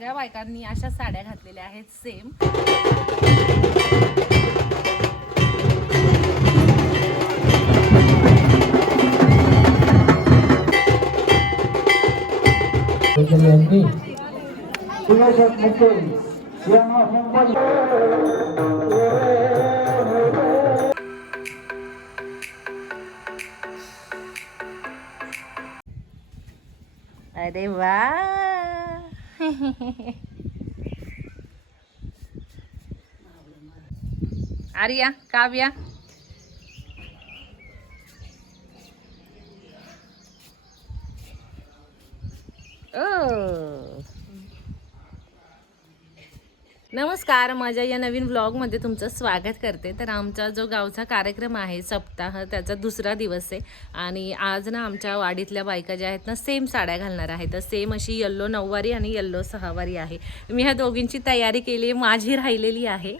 सगळ्या बायकांनी अशा साड्या घातलेल्या आहेत सेम. अरे वा. आर्या, काव्या, नमस्कार. माझ्या या नवीन व्लॉगमध्ये तुमचं स्वागत करते. तर आमचा जो गावचा कार्यक्रम आहे सप्ताह, त्याचा दुसरा दिवस आहे आणि आज ना आमच्या वाडीतल्या बायका ज्या आहेत ना सेम साड्या घालणार आहेत. तर सेम अशी येल्लो नऊवारी आणि येल्लो सहावारी आहे. मी ह्या दोघींची तयारी केली, माझी राहिलेली आहे.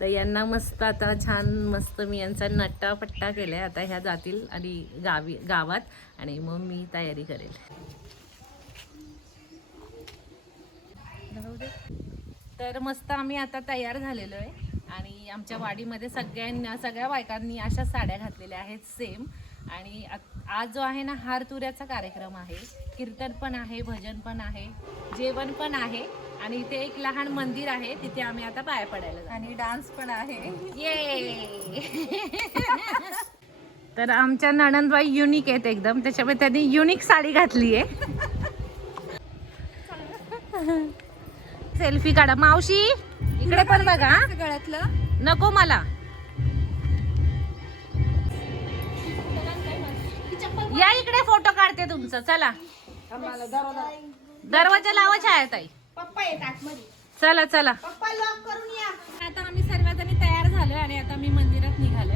तर यांना मस्त आता छान मस्त मी यांचा नट्टापट्टा केला आहे. आता ह्या जातील आणि गावात आणि मग मी तयारी करेल. तर मस्त आम्ही आता तयार झालेलो आहे आणि आमच्या वाडीमध्ये सगळ्या बायकांनी अशा साड्या घातलेल्या आहेत सेम. आणि आज जो आहे ना हार तुऱ्याचा कार्यक्रम आहे. कीर्तन पण आहे, भजन पण आहे, जेवण पण आहे आणि इथे एक लहान मंदिर आहे, तिथे आम्ही आता पाया पडायला आणि डान्स पण आहे. ये. तर आमच्या नणंदबाई युनिक आहेत एकदम, त्याच्यामुळे त्यांनी युनिक साडी घातली आहे. सेल्फी काढा. मावशी इकडे पण बघा. गळ्यातलं नको मला. या इकडे फोटो काढते तुमचं. चला दरवाजा लावा छायाताई. चला चला. आता आम्ही सर्वजणी तयार झालोय आणि आता मी मंदिरात निघालोय.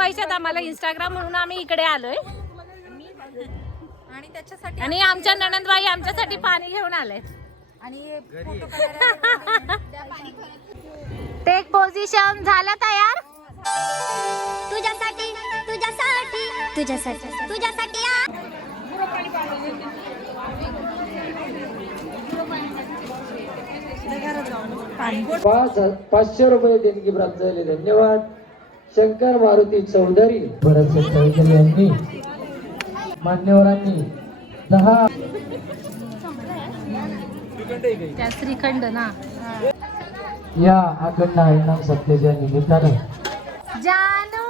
बनवायच्यात आम्हाला इंस्टाग्राम म्हणून आम्ही इकडे आलोय. आणि त्याच्यासाठी आणि आमच्या नणंदबाई आमच्यासाठी पाणी घेऊन आले. आणि फोटो काढायला टेक पोझिशन झालं तयार. तुझ्यासाठी तुझ्यासाठी तुझ्यासाठी तुझ्यासाठी ₹500 देणगी प्राप्त झाले. धन्यवाद. शंकर मारुती चौधरी भरत तळेकर यांनी मान्यवरांनी 10 त्या श्रीखंड ना. या अखंड हरिनाम सप्ताहाच्या निमित्तानं जानू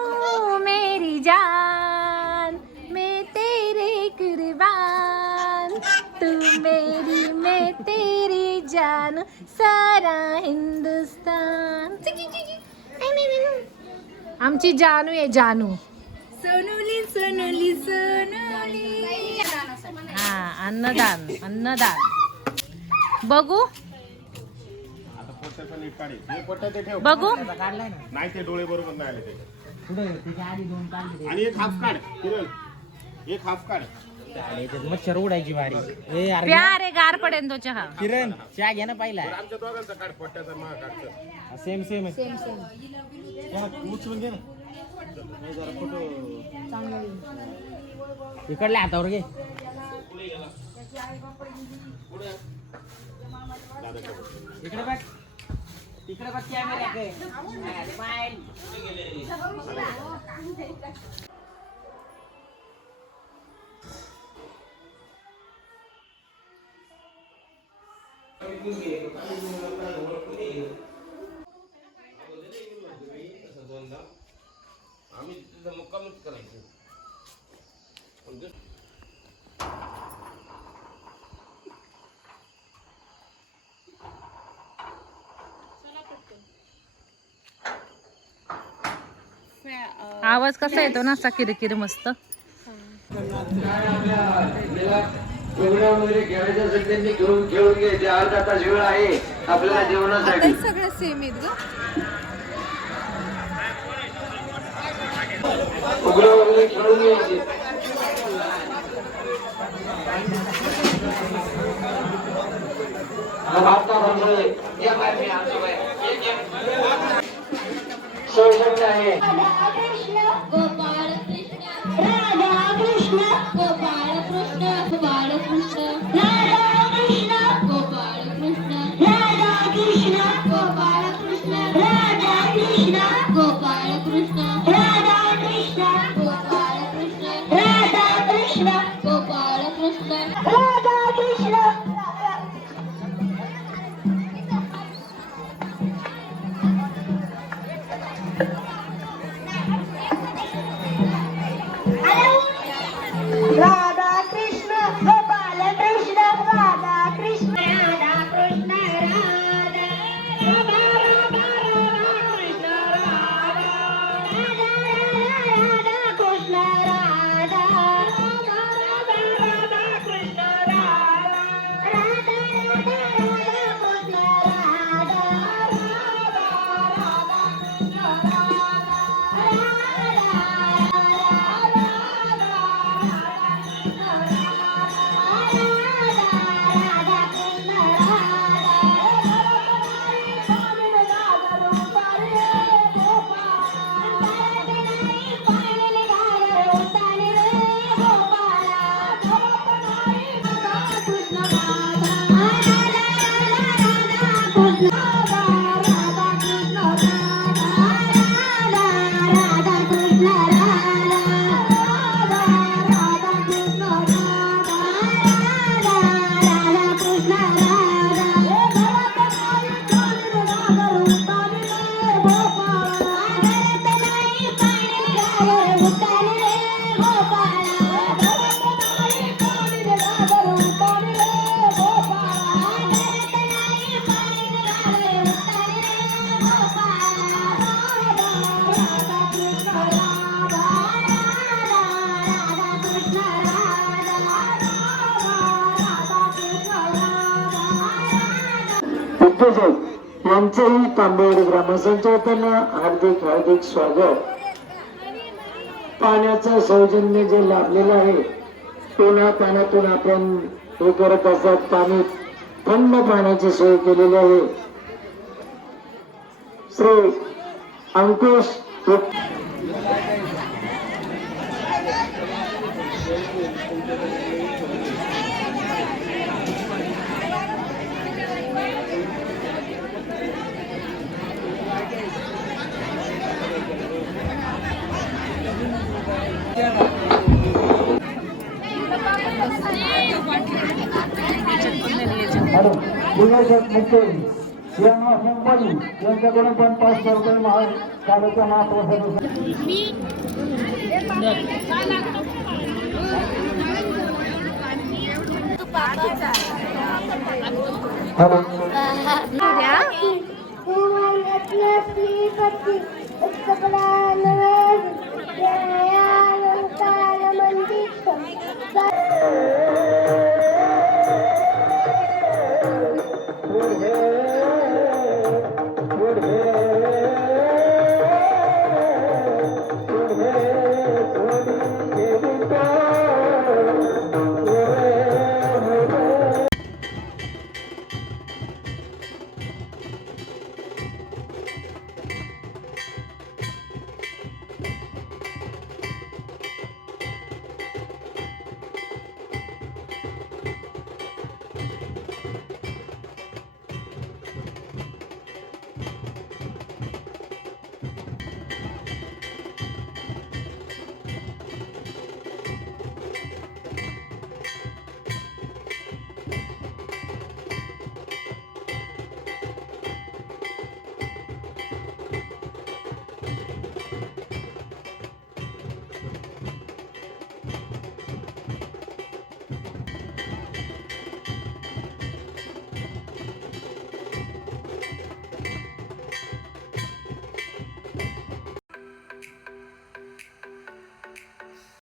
मेरी जान मैं तेरे कुर्बान तू मेरी मैं तेरी जान सारा हिंदुस्तान. आमची जानू आहे जानू. सोनुली सोनुली सोनुली. हा अन्नदान अन्नदान. बघू बघू नाही ते डोळे बरोबर नाही आले ते. आणि एक हाफ काढ किरण, एक हाफ काढ. मच्छर उडायची वारी. प्यार आहे गार पडेन तो चहा. किरण चहा घ्या ना पहिला. आमच्या दोघांचा काढ, पोट्याचा मा काढ. सेम सेम उचलून घे ना. इकडल्या हातावर घे. इकडे बघ, तिकडे बघ कॅमेरा. आम्ही तिथं मुक्कामच करायचो. आवाज कसा येतो ना असा किरकिर मस्त. प्रोग्राम वगैरे खेळायच्या संध्यांनी खेळून घ्यायचे. अर्धा तास वेळ आहे आपल्याला जेवणासाठी. सगळं सेम आहेत ग. प्रोग्राम वगैरे खेळून घ्यायचे. शिवशक्ती आहे. गोपाळ कृष्ण राधा कृष्ण गोपाळ कृष्ण गोपाळ कृष्ण राधा कृष्ण गोपाळ कृष्ण राधा कृष्ण गोपाळ कृष्ण राधा कृष्ण गोपाळ कृष्ण राधा कृष्ण गोपाळ कृष्ण राधा कृष्ण गोपाळ कृष्ण राधा कृष्ण. राधा कृष्ण गोपाल कृष्ण राधा कृष्ण राधा कृष्ण राधा राधा कृष्ण राधा राधा कृष्ण राधा राधा कृष्ण राधा उद्योजक यांचेही तांबेवाडी ग्रामपंचायतीनं हार्दिक हार्दिक स्वागत. पाण्याचं सौजन्य जे लाभलेलं आहे, टोना पाण्यातून आपण हे करत असत. पाणी थंड पाण्याची सोय केलेली आहे. श्री अंकुश यांच्याकडून पण 500 रुपये महाकालाच्या महाप्रसाद. श्रीपती